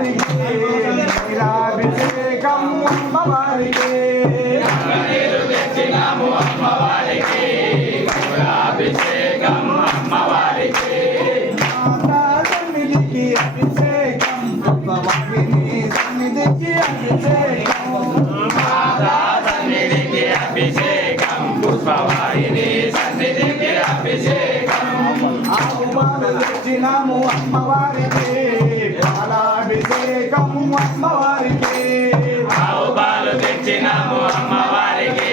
అమ్మవారికి నీరాభిషేకం అమ్మవారికి నీరు తెచ్చినాము అమ్మవారికి అభిషేకం అమ్మవారికి మాతా సన్నిధికి అభిషేకం పుష్పవాహిని సన్నిధికి అభిషేకం మాతా సన్నిధికి అభిషేకం పుష్పవాహిని సన్నిధికి అభిషేకం ఆవు పాలు తెచ్చినాము అమ్మవారికి పాలాభిషేకం అమ్మవారికి ఆవు పాలు తెచ్చినాము అమ్మవారికి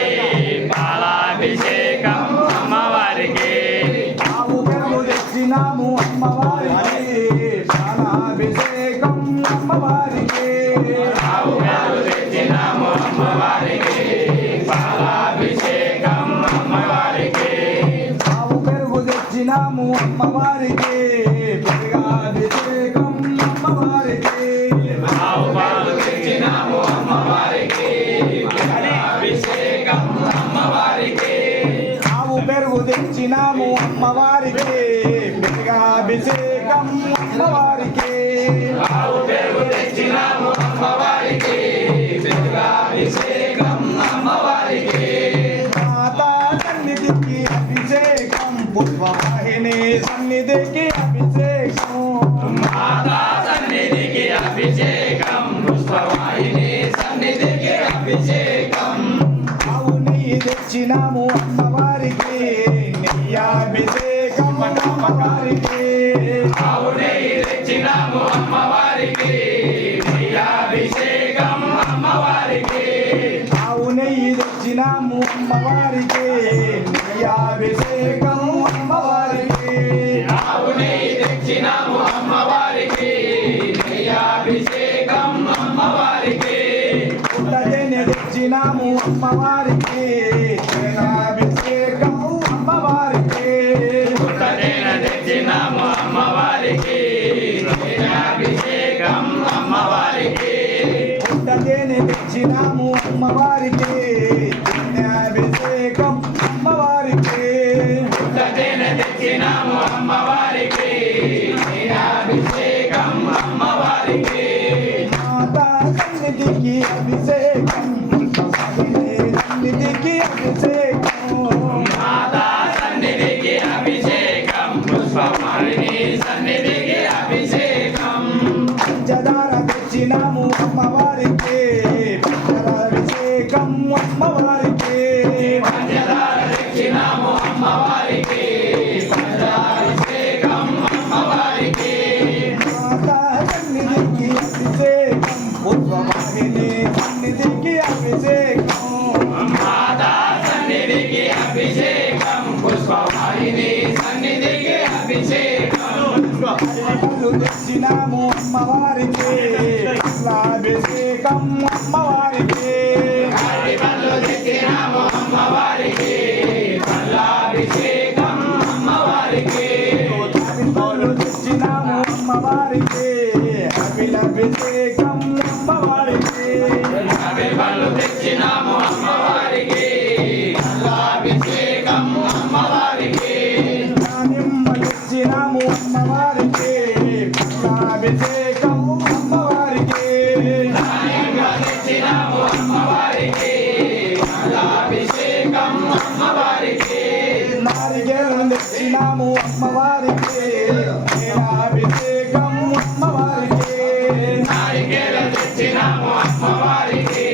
పాలాభిషేకం అమ్మవారికి ఆవు పెరుగు తెచ్చినాము అమ్మవారికి పాలాభిషేకం అమ్మవారికి ఆవు పెరుగు తెచ్చినాము అమ్మవారికి పాలాభిషేకం అమ్మవారికి ఆవు పెరుగు తెచ్చినాము అమ్మవారికి పెరుగాభిషేకం అమ్మవారికి ఆవు పాలు తెచ్చినాము అమ్మవారికి అభిషేకం అమ్మవారికి ఆవు పెరుగు తెచ్చినాము అమ్మవారికి పెరుగాభిషేకం అమ్మవారికి ఆవు పెరుగు తెచ్చినాము అమ్మవారికి అభిషేకం అమ్మవారికి మాతా సన్నిధికి అభిషేకం పుష్పవాహిని సన్నిధికి అభిషేకం మాతా సన్నిధికి అభిషేకం పుష్పవాహిని సన్నిధికి అభిషేకం ఆవు నెయ్యి తెచ్చినాము అమ్మవారికి నెయ్యాభిషేకం అమ్మవారికి ఆవు నెయ్యి తెచ్చినాము అమ్మవారికి అభిషేకం అమ్మవారికి ఆవు నెయ్యి తెచ్చినాము అమ్మవారికి నెయ్యాభిషేకం అమ్మవారికి ఆవు నెయ్యి తెచ్చినాము అమ్మవారికి అభిషేకం అమ్మవారికి పుట్టజని తెచ్చినాము అమ్మవారికి తేనాభిషేకం అమ్మవారికి పుట్టతేన తెచ్చినాము అమ్మవారికి అభిషేకం అమ్మవారికి పుట్టజని తెచ్చినాము అమ్మవారికి తేనాభిషేకం అమ్మవారికి పుట్టతేన తెచ్చినాము అమ్మవారికి అభిషేకం అమ్మవారికి మాతా సన్నిధికి అభిషేకం సన్నిధికి అభిషేకం మాతా సన్నిధికి అభిషేకం పుష్పవాహిని సన్నిధికి అభిషేకం పంచదార తెచ్చినాము అమ్మవారికి పంచదాభిషేకం అమ్మవారికి పంచదార తెచ్చినాము అమ్మవారికి అభిషేకం అమ్మవారికి మాతా సన్నిధికి అభిషేకం పుష్పవాహిని సన్నిధికి అభిషేకం మాతా సన్నిధికి అభిషేకం పుష్పవాహిని సన్నిధికి అభిషేకం పళ్ళు తెచ్చినాము అమ్మవారికి అభిషేకం అమ్మవారికి పళ్ళు తెచ్చినాము అమ్మవారికి అభిషేకం అమ్మవారికి పళ్ళు తెచ్చినాము అమ్మవారికి అభిషేకం అమ్మవారికి పళ్ళు తెచ్చినాము అమ్మవారికి అభిషేకం అమ్మవారికి దానిమ్మ తెచ్చినాము అమ్మవారికి అభిషేకం అమ్మవారికి తెచ్చినాము అమ్మవారికి అభిషేకం అమ్మవారికి నారికేళం తెచ్చినాము అమ్మవారికి అభిషేకం అమ్మవారికి నారికేళం తెచ్చినాము అమ్మవారికి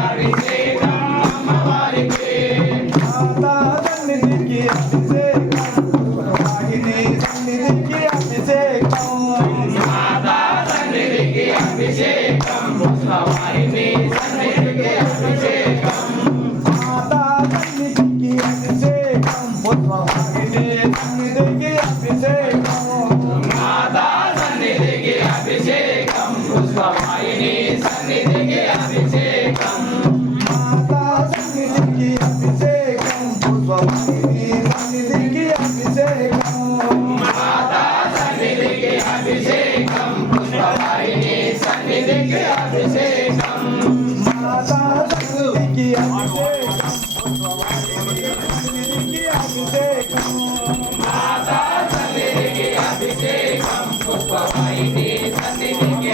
అభిషేకం అమ్మవారికి మాతా సన్నిధికి అభిషేకం వాహిని సన్నిధికి అభిషేకం మాతా సన్నిధికి అభిషేకం పుష్పవాహిని సన్నిధికి అభిషేకం మాతా సన్నిధికి అభిషేకం పుష్పవాహిని సన్నిధికి అభిషేకం మాతా సన్నిధికి అభిషేకం పుష్పవాహిని సన్నిధికి అభిషేకం మాతా సన్నిధికి అభిషేకం పుష్పవాహిని సన్నిధికి అభిషేకం మాతా సన్నిధికి అభిషేకం పుష్పవాహిని సన్నిధికి అభిషేకం మాతా సన్నిధికి అభిషేకం పుష్పవాహిని సన్నిధికి అభిషేకం మాతా సన్నిధికి అభిషేకం పుష్పవాహిని సన్నిధికి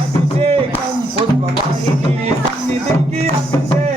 అభిషేకం పుష్పవాహిని సన్నిధికి అభిషేకం